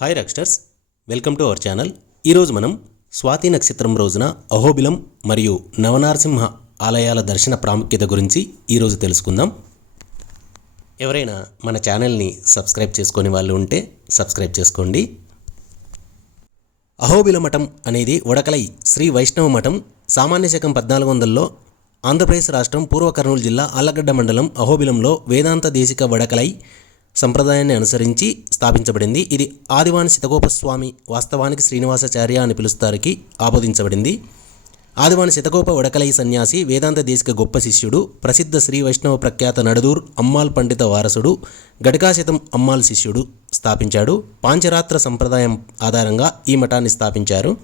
Hi rocksters welcome to our channel ఈరోజు మనం స్వాతి నక్షత్రం రోజున అహోబిలం మరియు నవనారసింహ ఆలయాల దర్శన ప్రాముఖ్యత గురించి ఈరోజు తెలుసుకుందాం. ఎవరైనా మన ఛానల్ని సబ్స్క్రైబ్ చేసుకొని వాళ్ళు ఉంటే సబ్స్క్రైబ్ చేసుకోండి. అహోబిల మఠం అనేది వడకలై శ్రీ వైష్ణవ మఠం సామాన్య శకం పద్నాలుగు వందల్లో ఆంధ్రప్రదేశ్ రాష్ట్రం పూర్వ కర్నూలు జిల్లా ఆళ్ళగడ్డ మండలం అహోబిలంలో వేదాంత దేశిక వడకలై సంప్రదాయాన్ని అనుసరించి స్థాపించబడింది. ఇది ఆదివాని శితగోపస్వామి వాస్తవానికి శ్రీనివాసాచార్య అని పిలుస్తారికి ఆబోధించబడింది ఆదివాని శితగోప వడకలై సన్యాసి వేదాంత దేశిక గొప్ప శిష్యుడు ప్రసిద్ధ శ్రీ వైష్ణవ ప్రఖ్యాత నడదూర్ అమ్మాల్ పండిత వారసుడు గడికాశతం అమ్మాల్ శిష్యుడు స్థాపించాడు. పాంచరాత్ర సంప్రదాయం ఆధారంగా ఈ మఠాన్ని స్థాపించారు.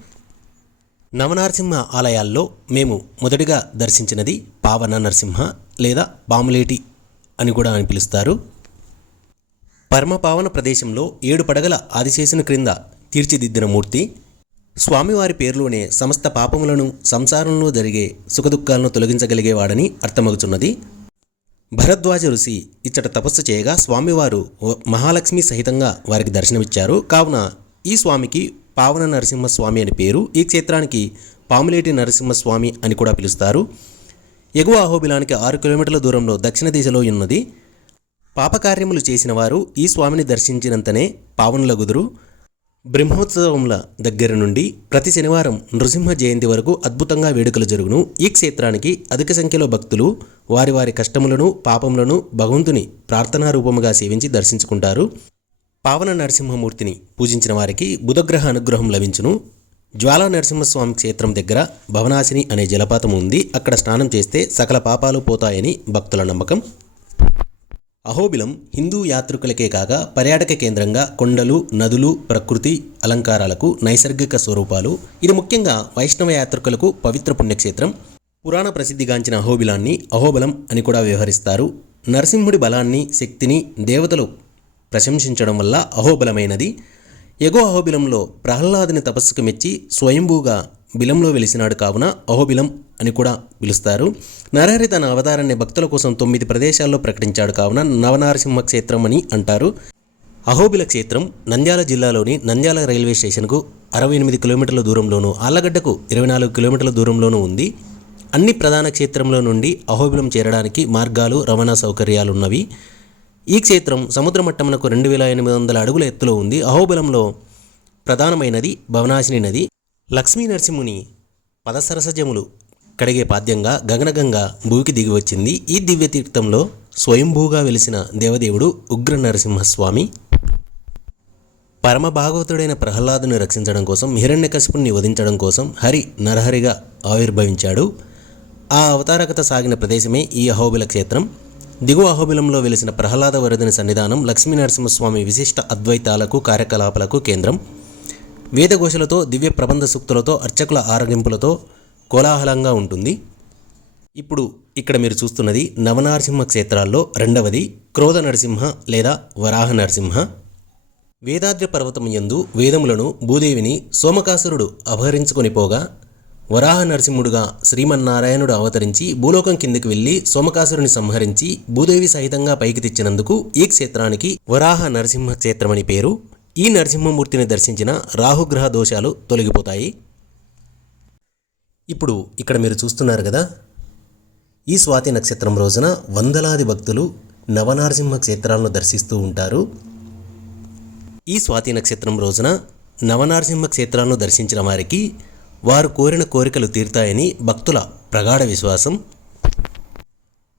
నవనరసింహ ఆలయాల్లో మేము మొదటిగా దర్శించినది పావన నరసింహ లేదా బాములేటి అని కూడా అని పిలుస్తారు. పరమపావన ప్రదేశంలో ఏడు పడగల ఆదిశేషుని క్రింద తీర్చిదిద్దిన మూర్తి స్వామివారి పేరులోనే సమస్త పాపములను సంసారంలో జరిగే సుఖదుఖాలను తొలగించగలిగేవాడని అర్థమగుచున్నది. భరద్వాజ ఋషి ఇచ్చట తపస్సు చేయగా స్వామివారు మహాలక్ష్మి సహితంగా వారికి దర్శనమిచ్చారు. కావున ఈ స్వామికి పావన నరసింహస్వామి అని పేరు ఈ క్షేత్రానికి పాములేటి నరసింహస్వామి అని కూడా పిలుస్తారు. ఎగువ అహోబిలానికి ఆరు కిలోమీటర్ల దూరంలో దక్షిణ దిశలో ఉన్నది. పాపకార్యములు చేసిన వారు ఈ స్వామిని దర్శించినంతనే పావనులగుదురు బ్రహ్మోత్సవముల దగ్గర నుండి ప్రతి శనివారం నృసింహ జయంతి వరకు అద్భుతంగా వేడుకలు జరుగును. ఈ క్షేత్రానికి అధిక సంఖ్యలో భక్తులు వారి వారి కష్టములను పాపములను భగవంతుని ప్రార్థనా రూపముగా సేవించి దర్శించుకుంటారు. పావన నరసింహమూర్తిని పూజించిన వారికి బుధగ్రహ అనుగ్రహం లభించును. జ్వాలా నరసింహస్వామి క్షేత్రం దగ్గర భవనాశిని అనే జలపాతం ఉంది. అక్కడ స్నానం చేస్తే సకల పాపాలు పోతాయని భక్తుల నమ్మకం. అహోబిలం హిందూ యాత్రికులకే కాక పర్యాటక కేంద్రంగా కొండలు నదులు ప్రకృతి అలంకారాలకు నైసర్గిక స్వరూపాలు. ఇది ముఖ్యంగా వైష్ణవ యాత్రికులకు పవిత్ర పుణ్యక్షేత్రం. పురాణ ప్రసిద్ధిగాంచిన అహోబిలాన్ని అహోబలం అని కూడా వ్యవహరిస్తారు. నరసింహుడి బలాన్ని శక్తిని దేవతలు ప్రశంసించడం వల్ల అహోబలమైనది. ఎగో అహోబిలంలో ప్రహ్లాదుని తపస్సుకు మెచ్చి స్వయంభూగా బిలంలో వెలిసినాడు కావున అహోబిలం అని కూడా పిలుస్తారు. నరహరి తన అవతారాన్ని భక్తుల కోసం తొమ్మిది ప్రదేశాల్లో ప్రకటించాడు కావున నవనారసింహ క్షేత్రం అని అంటారు. అహోబిల క్షేత్రం నంద్యాల జిల్లాలోని నంద్యాల రైల్వే స్టేషన్కు అరవై ఎనిమిది కిలోమీటర్ల దూరంలోను ఆళ్ళగడ్డకు ఇరవై నాలుగు కిలోమీటర్ల దూరంలోనూ ఉంది. అన్ని ప్రధాన క్షేత్రంలో నుండి అహోబిలం చేరడానికి మార్గాలు రవాణా సౌకర్యాలు ఉన్నవి ఈ క్షేత్రం సముద్ర మట్టమునకు రెండు వేల ఎనిమిది వందల అడుగుల ఎత్తులో ఉంది. అహోబిలంలో ప్రధానమైనది భవనాశిని నది. లక్ష్మీ నరసింహుని పదసరసజములు కడిగే పాద్యంగా గగనగంగా భూమికి దిగి వచ్చింది. ఈ దివ్యతీర్థంలో స్వయంభూగా వెలిసిన దేవదేవుడు ఉగ్ర నరసింహస్వామి. పరమ భాగవతుడైన ప్రహ్లాదుని రక్షించడం కోసం హిరణ్యకశిపుణ్ణి వధించడం కోసం హరి నరహరిగా ఆవిర్భవించాడు. ఆ అవతారకత సాగిన ప్రదేశమే ఈ అహోబిల క్షేత్రం. దిగువ అహోబిలంలో వెలిసిన ప్రహ్లాద వరదని సన్నిధానం లక్ష్మీ నరసింహస్వామి విశిష్ట అద్వైతాలకు కార్యకలాపాలకు కేంద్రం. వేదఘోషలతో దివ్య ప్రబంధ సూక్తులతో అర్చకుల ఆరగింపులతో కోలాహలంగా ఉంటుంది. ఇప్పుడు ఇక్కడ మీరు చూస్తున్నది నవనారసింహ క్షేత్రాల్లో రెండవది క్రోధ నరసింహ లేదా వరాహ నరసింహ. వేదాద్రి పర్వతం యందు వేదములను భూదేవిని సోమకాసురుడు అపహరించుకొని పోగా వరాహ నరసింహుడుగా శ్రీమన్నారాయణుడు అవతరించి భూలోకం కిందకి వెళ్ళి సోమకాసురుని సంహరించి భూదేవి సహితంగా పైకి తెచ్చినందుకు ఈ క్షేత్రానికి వరాహ నరసింహ క్షేత్రమని పేరు. ఈ నరసింహమూర్తిని దర్శించిన రాహుగ్రహ దోషాలు తొలగిపోతాయి. ఇప్పుడు ఇక్కడ మీరు చూస్తున్నారు కదా ఈ స్వాతి నక్షత్రం రోజున వందలాది భక్తులు నవనారసింహ క్షేత్రాలను దర్శిస్తూ ఉంటారు. ఈ స్వాతి నక్షత్రం రోజున నవనారసింహ క్షేత్రాలను దర్శించిన వారికి వారు కోరిన కోరికలు తీరుతాయని భక్తుల ప్రగాఢ విశ్వాసం.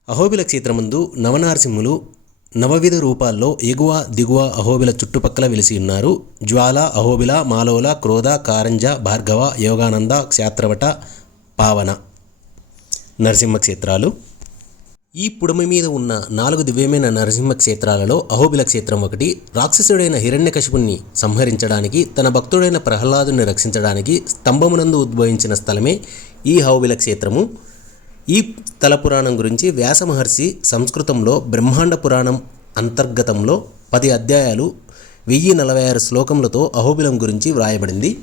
అహోబిల క్షేత్రమందు నవనారసింహులు నవవిధ రూపాల్లో ఎగువ దిగువ అహోబిల చుట్టుపక్కల వెలిసి ఉన్నారు. జ్వాల అహోబిల మాలోల క్రోధ కారంజ భార్గవ యోగానంద క్షేత్రవట పావన. నరసింహ క్షేత్రాలు. ఈ పుడమి మీద ఉన్న నాలుగు దివ్యమైన నరసింహ క్షేత్రాలలో అహోబిల క్షేత్రం ఒకటి. రాక్షసుడైన హిరణ్యకశిపుణ్ణి సంహరించడానికి తన భక్తుడైన ప్రహ్లాదుని రక్షించడానికి స్తంభమునందు ఉద్భవించిన స్థలమే ఈ అహోబిల క్షేత్రము. ఈ స్థల పురాణం గురించి వ్యాస మహర్షి సంస్కృతంలో బ్రహ్మాండ పురాణం అంతర్గతంలో పది అధ్యాయాలు వెయ్యి నలభై ఆరు శ్లోకములతో అహోబిలం గురించి వ్రాయబడింది.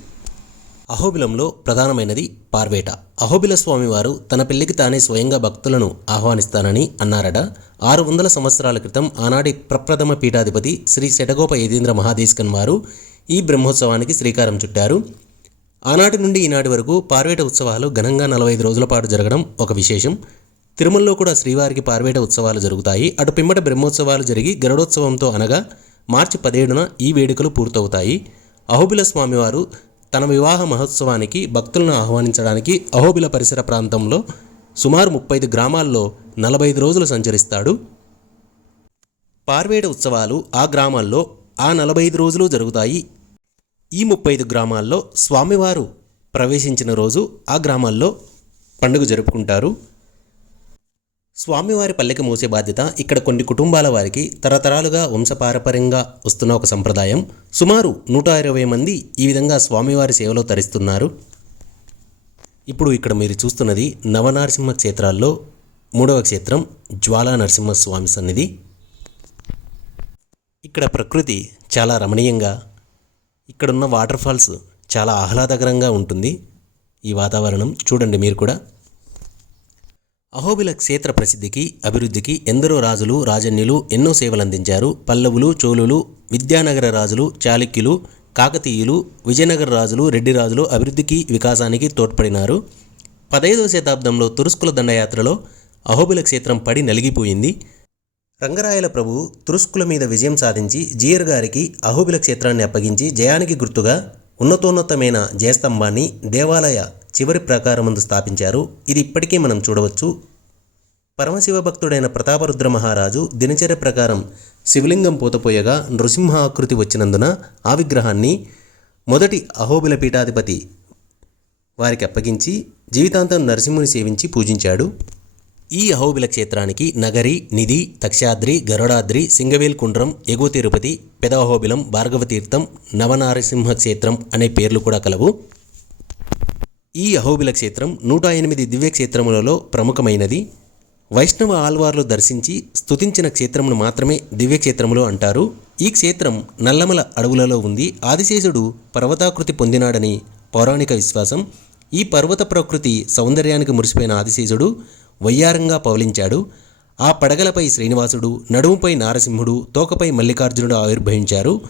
అహోబిలంలో ప్రధానమైనది పార్వేట. అహోబిల స్వామివారు తన పెళ్ళికి తానే స్వయంగా భక్తులను ఆహ్వానిస్తానని అన్నారట. ఆరు వందల సంవత్సరాల క్రితం ఆనాటి ప్రప్రథమ పీఠాధిపతి శ్రీ శటగోప యతీంద్ర మహాదేశ్కన్ వారు ఈ బ్రహ్మోత్సవానికి శ్రీకారం చుట్టారు. ఆనాటి నుండి ఈనాటి వరకు పార్వేట ఉత్సవాలు ఘనంగా నలభై ఐదు రోజుల పాటు జరగడం ఒక విశేషం. తిరుమలలో కూడా శ్రీవారికి పార్వేట ఉత్సవాలు జరుగుతాయి. అటు పిమ్మట బ్రహ్మోత్సవాలు జరిగి గరుడోత్సవంతో అనగా మార్చి పదిహేడున ఈ వేడుకలు పూర్తవుతాయి. అహోబిల స్వామివారు తన వివాహ మహోత్సవానికి భక్తులను ఆహ్వానించడానికి అహోబిల పరిసర ప్రాంతంలో సుమారు ముప్పై ఐదు గ్రామాల్లో నలభై ఐదు రోజులు సంచరిస్తాడు. పార్వేట ఉత్సవాలు ఆ గ్రామాల్లో ఆ నలభై ఐదు రోజులు జరుగుతాయి. ఈ ముప్పై ఐదు గ్రామాల్లో స్వామివారు ప్రవేశించిన రోజు ఆ గ్రామాల్లో పండుగ జరుపుకుంటారు. స్వామివారి పల్లెకి మోసే బాధ్యత ఇక్కడ కొన్ని కుటుంబాల వారికి తరతరాలుగా వంశపారపర్యంగా వస్తున్న ఒక సంప్రదాయం. సుమారు నూట ఇరవై మంది ఈ విధంగా స్వామివారి సేవలో తరిస్తున్నారు. ఇప్పుడు ఇక్కడ మీరు చూస్తున్నది నవనరసింహ క్షేత్రాల్లో మూడవ క్షేత్రం జ్వాలా నరసింహస్వామి సన్నిధి. ఇక్కడ ప్రకృతి చాలా రమణీయంగా ఇక్కడున్న వాటర్ ఫాల్స్ చాలా ఆహ్లాదకరంగా ఉంటుంది. ఈ వాతావరణం చూడండి మీరు కూడా. అహోబిల క్షేత్ర ప్రసిద్ధికి అభివృద్ధికి ఎందరో రాజులు రాజన్యులు ఎన్నో సేవలు అందించారు పల్లవులు చోళులు విద్యానగర రాజులు చాళుక్యులు కాకతీయులు విజయనగర రాజులు రెడ్డి రాజులు అభివృద్ధికి వికాసానికి తోడ్పడినారు. పదహైదవ శతాబ్దంలో తురుస్కుల దండయాత్రలో అహోబిల క్షేత్రం పడి నలిగిపోయింది. రంగరాయల ప్రభు తురుస్కుల మీద విజయం సాధించి జీయర్ గారికి అహోబిల క్షేత్రాన్ని అప్పగించి జయానికి గుర్తుగా ఉన్నతోన్నతమైన జయస్తంభాన్ని దేవాలయ చివరి ప్రాకారమందు స్థాపించారు. ఇది ఇప్పటికీ మనం చూడవచ్చు. పరమశివ భక్తుడైన ప్రతాపరుద్ర మహారాజు దినచర్య ప్రకారం శివలింగం పూతపోయగా నృసింహ ఆకృతి వచ్చినందున ఆ విగ్రహాన్ని మొదటి అహోబిల పీఠాధిపతి వారికి అప్పగించి జీవితాంతం నరసింహుని సేవించి పూజించాడు. ఈ అహోబిల క్షేత్రానికి నగరి నిధి తక్షాద్రి గరుడాద్రి సింగవేల్ కుండ్రం ఎగువ తిరుపతి పెదవహోబిలం భార్గవతీర్థం నవనారసింహ క్షేత్రం అనే పేర్లు కూడా కలవు. ఈ అహోబిల క్షేత్రం నూట ఎనిమిది దివ్య క్షేత్రములలో ప్రముఖమైనది. వైష్ణవ ఆల్వార్లు దర్శించి స్తుతించిన క్షేత్రమును మాత్రమే దివ్యక్షేత్రములు అంటారు. ఈ క్షేత్రం నల్లమల అడవులలో ఉంది. ఆదిశేషుడు పర్వతాకృతి పొందినాడని పౌరాణిక విశ్వాసం. ఈ పర్వత ప్రకృతి సౌందర్యానికి మురిసిపోయిన ఆదిశేషుడు వయ్యారంగా పవలించాడు. ఆ పడగలపై శ్రీనివాసుడు నడుముపై నారసింహుడు తోకపై మల్లికార్జునుడు ఆవిర్భవించారు.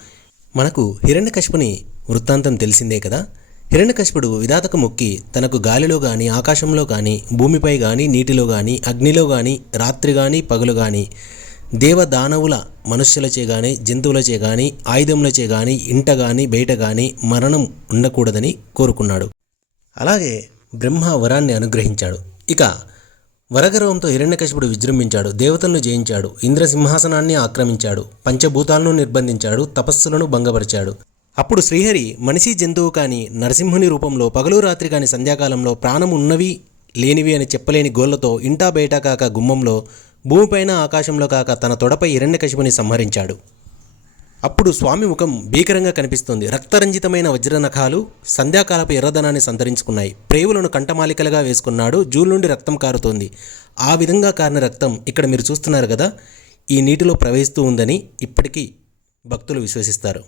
మనకు హిరణ్యకశిపుని వృత్తాంతం తెలిసిందే కదా? హిరణ్యకశిపుడు విధాతకు మొక్కి తనకు గాలిలో గాని ఆకాశంలో గాని భూమిపై గాని నీటిలో గాని అగ్నిలో గాని రాత్రి గాని పగలు గాని దేవదానవుల మనుష్యులచే గాని జంతువులచే గాని ఆయుధములచే గాని ఇంట గాని బయట గాని మరణం ఉండకూడదని కోరుకున్నాడు. అలాగే బ్రహ్మ వరాన్ని అనుగ్రహించాడు. ఇక వరగర్వంతో హిరణ్యకశిపుడు విజృంభించాడు దేవతలను జయించాడు ఇంద్రసింహాసనాన్ని ఆక్రమించాడు పంచభూతాలను నిర్బంధించాడు తపస్సులను భంగపరిచాడు. అప్పుడు శ్రీహరి మనిషి జంతువు కాని నరసింహుని రూపంలో పగలు రాత్రి కాని సంధ్యాకాలంలో ప్రాణం ఉన్నవి లేనివి అని చెప్పలేని గోళ్ళతో ఇంటా బయట కాక గుమ్మంలో భూమిపైన ఆకాశంలో కాక తన తొడపై హిరణ్యకశిపుని సంహరించాడు. అప్పుడు స్వామి ముఖం భీకరంగా కనిపిస్తుంది. రక్తరంజితమైన వజ్రనఖాలు సంధ్యాకాలపు ఎర్రదనాన్ని సంతరించుకున్నాయి. ప్రేవులను కంటమాలికలుగా వేసుకున్నాడు. జూల్ నుండి రక్తం కారుతోంది. ఆ విధంగా కారిన రక్తం ఇక్కడ మీరు చూస్తున్నారు కదా ఈ నీటిలో ప్రవహిస్తూ ఉందని ఇప్పటికీ భక్తులు విశ్వసిస్తారు.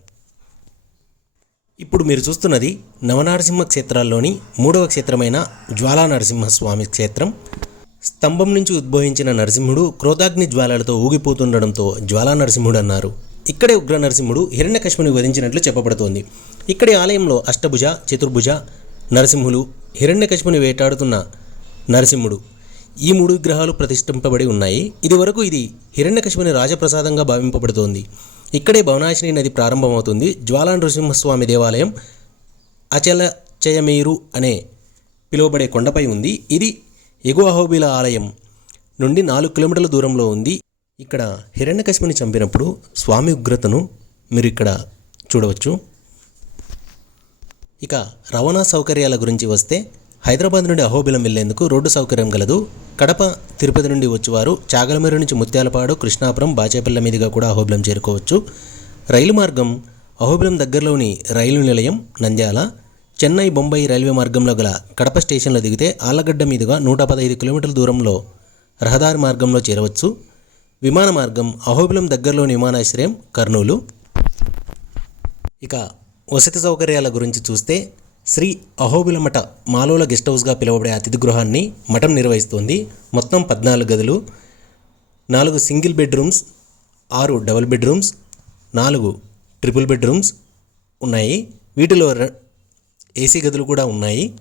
ఇప్పుడు మీరు చూస్తున్నది నవనరసింహ క్షేత్రాల్లోని మూడవ క్షేత్రమైన జ్వాలా నరసింహస్వామి క్షేత్రం. స్తంభం నుంచి ఉద్భవించిన నరసింహుడు క్రోధాగ్ని జ్వాలలతో ఊగిపోతుండడంతో జ్వాలా నరసింహుడు అన్నారు. ఇక్కడే ఉగ్ర నరసింహుడు హిరణ్యకశ్ముని వధించినట్లు చెప్పబడుతోంది. ఇక్కడి ఆలయంలో అష్టభుజ చతుర్భుజ నరసింహులు హిరణ్యకశ్ముని వేటాడుతున్న నరసింహుడు. ఈ మూడు విగ్రహాలు ప్రతిష్ఠింపబడి ఉన్నాయి. ఇదివరకు ఇది హిరణ్యకశ్ముని రాజప్రసాదంగా భావింపబడుతోంది. ఇక్కడే భవనాశిని నది ప్రారంభమవుతుంది. జ్వాలా నృసింహస్వామి దేవాలయం అచలచయమేరు అనే పిలువబడే కొండపై ఉంది. ఇది ఎగువ అహోబిల ఆలయం నుండి నాలుగు కిలోమీటర్ల దూరంలో ఉంది. ఇక్కడ హిరణ్యకశిపుని చంపినప్పుడు స్వామి ఉగ్రతను మీరు ఇక్కడ చూడవచ్చు. ఇక రవాణా సౌకర్యాల గురించి వస్తే హైదరాబాద్ నుండి అహోబిలం వెళ్ళేందుకు రోడ్డు సౌకర్యం గలదు. కడప తిరుపతి నుండి వచ్చేవారు చాగలమేరు నుంచి ముత్యాలపాడు కృష్ణాపురం బాచేపల్ల మీదుగా కూడా అహోబిలం చేరుకోవచ్చు. రైలు మార్గం అహోబిలం దగ్గరలోని రైలు నిలయం నంద్యాల చెన్నై బొంబాయి రైల్వే మార్గంలో గల కడప స్టేషన్లో దిగితే ఆలగడ్డ మీదుగా నూట పదహైదు కిలోమీటర్ల దూరంలో రహదారి మార్గంలో చేరవచ్చు. విమాన మార్గం అహోబిలం దగ్గరలోని విమానాశ్రయం కర్నూలు. ఇక వసతి సౌకర్యాల గురించి చూస్తే శ్రీ అహోబిల మఠ మాలోల గెస్ట్ హౌస్గా పిలువబడే అతిథి గృహాన్ని మఠం నిర్వహిస్తోంది. మొత్తం పద్నాలుగు గదులు నాలుగు సింగిల్ బెడ్రూమ్స్ ఆరు డబుల్ బెడ్రూమ్స్ నాలుగు ట్రిపుల్ బెడ్రూమ్స్ ఉన్నాయి. వీటిలో ర- ఏసీ గదులు కూడా ఉన్నాయి.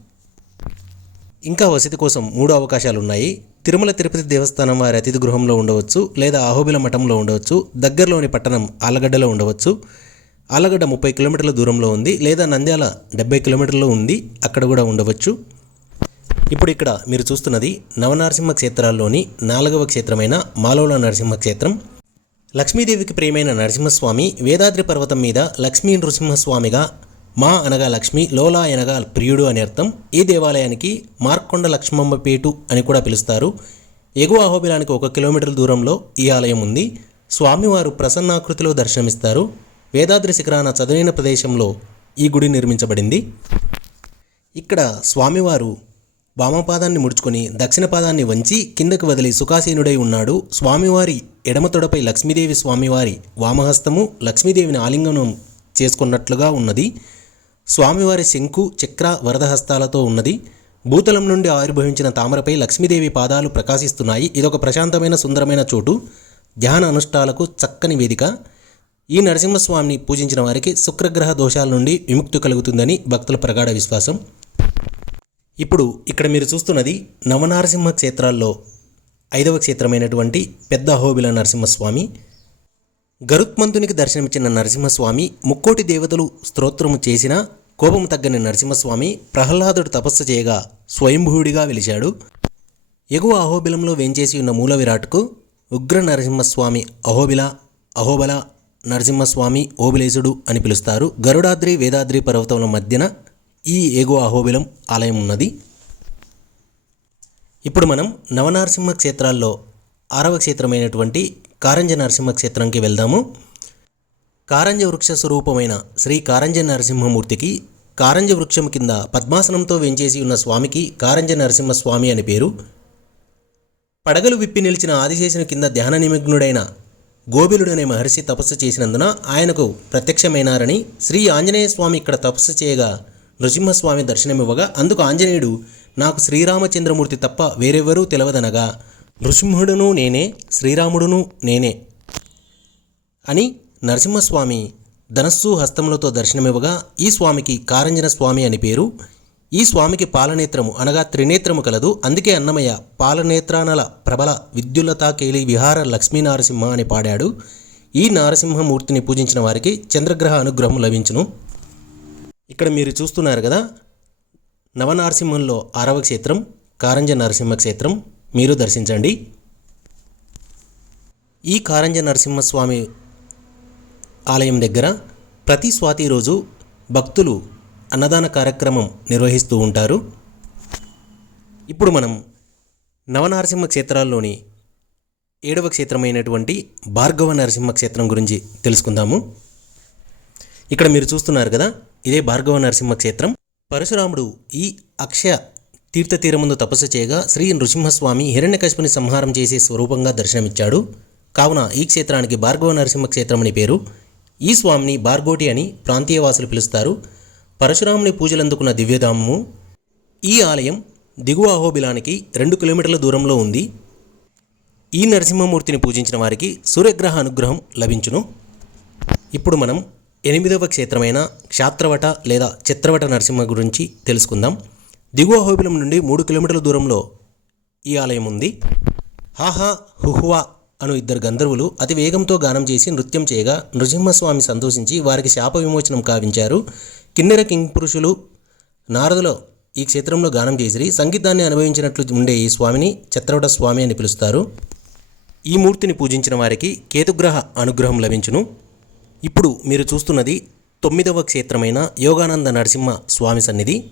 ఇంకా వసతి కోసం మూడు అవకాశాలు ఉన్నాయి తిరుమల తిరుపతి దేవస్థానం వారి అతిథి గృహంలో ఉండవచ్చు లేదా అహోబిల మఠంలో ఉండవచ్చు దగ్గరలోని పట్టణం ఆలగడ్డలో ఉండవచ్చు. ఆలగడ్డ ముప్పై కిలోమీటర్ల దూరంలో ఉంది లేదా నంద్యాల డెబ్బై కిలోమీటర్లో ఉంది అక్కడ కూడా ఉండవచ్చు. ఇప్పుడు ఇక్కడ మీరు చూస్తున్నది నవనరసింహ క్షేత్రాల్లోని నాలుగవ క్షేత్రమైన మాలోల నరసింహ క్షేత్రం. లక్ష్మీదేవికి ప్రియమైన నరసింహస్వామి వేదాద్రి పర్వతం మీద లక్ష్మీ నృసింహస్వామిగా మా అనగా లక్ష్మి లోలా అనగా ప్రియుడు అని అర్థం. ఈ దేవాలయానికి మార్కొండ లక్ష్మమ్మ పేటు అని కూడా పిలుస్తారు. ఎగువ అహోబిలానికి ఒక కిలోమీటర్ల దూరంలో ఈ ఆలయం ఉంది. స్వామివారు ప్రసన్నాకృతిలో దర్శనమిస్తారు. వేదాద్రి శిఖరాన చదునైన ప్రదేశంలో ఈ గుడి నిర్మించబడింది. ఇక్కడ స్వామివారు వామపాదాన్ని ముడుచుకొని దక్షిణ పాదాన్ని వంచి కిందకు వదిలి సుఖాసీనుడై ఉన్నాడు. స్వామివారి ఎడమ తొడపై లక్ష్మీదేవి స్వామివారి వామహస్తము లక్ష్మీదేవిని ఆలింగనం చేసుకున్నట్లుగా ఉన్నది. స్వామివారి శంకు చక్ర వరదహస్తాలతో ఉన్నది. భూతలం నుండి ఆవిర్భవించిన తామరపై లక్ష్మీదేవి పాదాలు ప్రకాశిస్తున్నాయి. ఇదొక ప్రశాంతమైన సుందరమైన చోటు. ధ్యాన అనుష్ఠాలకు చక్కని వేదిక. ఈ నరసింహస్వామిని పూజించిన వారికి శుక్రగ్రహ దోషాల నుండి విముక్తి కలుగుతుందని భక్తుల ప్రగాఢ విశ్వాసం. ఇప్పుడు ఇక్కడ మీరు చూస్తున్నది నవనారసింహ క్షేత్రాల్లో ఐదవ క్షేత్రమైనటువంటి పెద్ద అహోబిల నరసింహస్వామి. గరుత్మంతునికి దర్శనమిచ్చిన నరసింహస్వామి ముక్కోటి దేవతలు స్తోత్రము చేసిన కోపం తగ్గని నరసింహస్వామి ప్రహ్లాదుడు తపస్సు చేయగా స్వయంభూడిగా వెలిచాడు ఎగువ అహోబిలంలో వేంచేసి ఉన్న మూల విరాట్కు ఉగ్ర నరసింహస్వామి అహోబిల అహోబల నరసింహస్వామి ఓబిలేశుడు అని పిలుస్తారు. గరుడాద్రి వేదాద్రి పర్వతముల మధ్యన ఈ ఎగువ అహోబిలం ఆలయం ఉన్నది. ఇప్పుడు మనం నవనరసింహ క్షేత్రాల్లో ఆరవ క్షేత్రమైనటువంటి కారంజ నరసింహ క్షేత్రంకి వెళ్దాము. కారంజ వృక్ష స్వరూపమైన శ్రీ కారంజ నరసింహమూర్తికి కారంజ వృక్షం కింద పద్మాసనంతో వెంచేసి ఉన్న స్వామికి కారంజ నరసింహ స్వామి అని పేరు. పడగలు విప్పి నిలిచిన ఆదిశేషుని కింద ధ్యాన నిమగ్నుడైన గోబిలుడనే మహర్షి తపస్సు చేసినందున ఆయనకు ప్రత్యక్షమైనారని శ్రీ ఆంజనేయ స్వామి ఇక్కడ తపస్సు చేయగా నృసింహస్వామి దర్శనమివ్వగా అందుకు ఆంజనేయుడు నాకు శ్రీరామచంద్రమూర్తి తప్ప వేరెవ్వరూ తెలవదనగా. నృసింహుడును నేనే శ్రీరాముడును నేనే అని నరసింహస్వామి ధనస్సు హస్తములతో దర్శనమివ్వగా ఈ స్వామికి కారంజన స్వామి అని పేరు. ఈ స్వామికి పాలనేత్రము అనగా త్రినేత్రము కలదు. అందుకే అన్నమయ్య పాలనేత్రానల ప్రబల విద్యులతాకేలి విహార లక్ష్మీనారసింహ అని పాడాడు. ఈ నారసింహమూర్తిని పూజించిన వారికి చంద్రగ్రహ అనుగ్రహం లభించును. ఇక్కడ మీరు చూస్తున్నారు కదా నవనారసింహంలో ఆరవ క్షేత్రం కారంజ నరసింహ క్షేత్రం. మీరు దర్శించండి. ఈ కారంజ నరసింహస్వామి ఆలయం దగ్గర ప్రతి స్వాతి రోజు భక్తులు అన్నదాన కార్యక్రమం నిర్వహిస్తూ ఉంటారు. ఇప్పుడు మనం నవనరసింహ క్షేత్రాల్లోని ఏడవ క్షేత్రమైనటువంటి భార్గవ నరసింహ క్షేత్రం గురించి తెలుసుకుందాము. ఇక్కడ మీరు చూస్తున్నారు కదా ఇదే భార్గవ నరసింహ క్షేత్రం. పరశురాముడు ఈ అక్షయ తీర్థతీరముందు తపస్సు చేయగా శ్రీ నృసింహస్వామి హిరణ్యకశిపుని సంహారం చేసే స్వరూపంగా దర్శనమిచ్చాడు. కావున ఈ క్షేత్రానికి భార్గవ నరసింహ క్షేత్రం అని పేరు. ఈ స్వామిని బార్గోటి అని ప్రాంతీయవాసులు పిలుస్తారు. పరశురాముని పూజలందుకున్న దివ్యధామము ఈ ఆలయం దిగువ అహోబిలానికి రెండు కిలోమీటర్ల దూరంలో ఉంది. ఈ నరసింహమూర్తిని పూజించిన వారికి సూర్యగ్రహ అనుగ్రహం లభించును. ఇప్పుడు మనం ఎనిమిదవ క్షేత్రమైన క్షాత్రవట లేదా చిత్రవట నరసింహ గురించి తెలుసుకుందాం. దిగువ హోబిలం నుండి మూడు కిలోమీటర్ల దూరంలో ఈ ఆలయం ఉంది. హాహా హుహువా అను ఇద్దరు గంధర్వులు అతి వేగంతో గానం చేసి నృత్యం చేయగా నృసింహస్వామి సంతోషించి వారికి శాప విమోచనం కావించారు. కిన్నెర కింగ్ పురుషులు నారదులో ఈ క్షేత్రంలో గానం చేసిరి. సంగీతాన్ని అనుభవించినట్లు ఉండే ఈ స్వామిని చిత్రవట స్వామి అని పిలుస్తారు. ఈ మూర్తిని పూజించిన వారికి కేతుగ్రహ అనుగ్రహం లభించును. ఇప్పుడు మీరు చూస్తున్నది తొమ్మిదవ క్షేత్రమైన యోగానంద నరసింహ స్వామి సన్నిధి.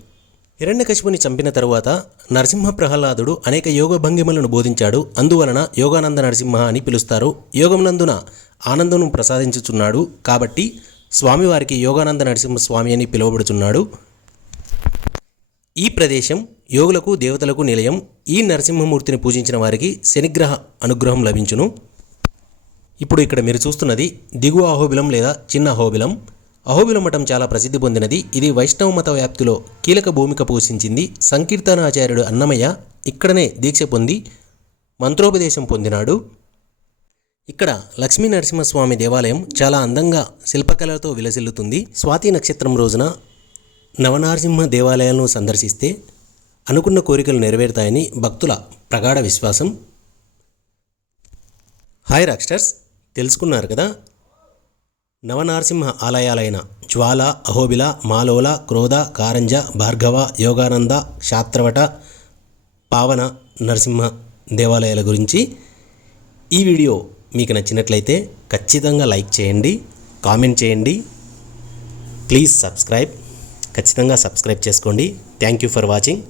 హిరణ్యకశిపుని చంపిన తరువాత నరసింహ ప్రహ్లాదుడు అనేక యోగ భంగిమలను బోధించాడు. అందువలన యోగానంద నరసింహ అని పిలుస్తారు. యోగమునందున ఆనందను ప్రసాదించుచున్నాడు. కాబట్టి స్వామివారికి యోగానంద నరసింహ స్వామి అని పిలువబడుచున్నాడు. ఈ ప్రదేశం యోగులకు దేవతలకు నిలయం. ఈ నరసింహమూర్తిని పూజించిన వారికి శనిగ్రహ అనుగ్రహం లభించును. ఇప్పుడు ఇక్కడ మీరు చూస్తున్నది దిగువ అహోబిలం లేదా చిన్న అహోబిలం. అహోబిల మఠం చాలా ప్రసిద్ధి పొందినది. ఇది వైష్ణవ మత వ్యాప్తిలో కీలక భూమిక పోషించింది. సంకీర్తనాచార్యుడు అన్నమయ్య ఇక్కడనే దీక్ష పొంది మంత్రోపదేశం పొందినాడు. ఇక్కడ లక్ష్మీ నరసింహస్వామి దేవాలయం చాలా అందంగా శిల్పకళతో విలసిల్లుతుంది. స్వాతి నక్షత్రం రోజున నవనారసింహ దేవాలయాలను సందర్శిస్తే అనుకున్న కోరికలు నెరవేరుతాయని భక్తుల ప్రగాఢ విశ్వాసం. హాయ్ రాక్స్టర్స్ తెలుసుకున్నారు కదా? నవనరసింహ ఆలయాలైన జ్వాల అహోబిల మాలోల క్రోధ కారంజ భార్గవ యోగానంద శాత్రవట పావన నరసింహ దేవాలయాల గురించి ఈ వీడియో మీకు నచ్చినట్లయితే ఖచ్చితంగా లైక్ చేయండి కామెంట్ చేయండి. Please subscribe. ఖచ్చితంగా సబ్స్క్రైబ్ చేసుకోండి. Thank you for watching.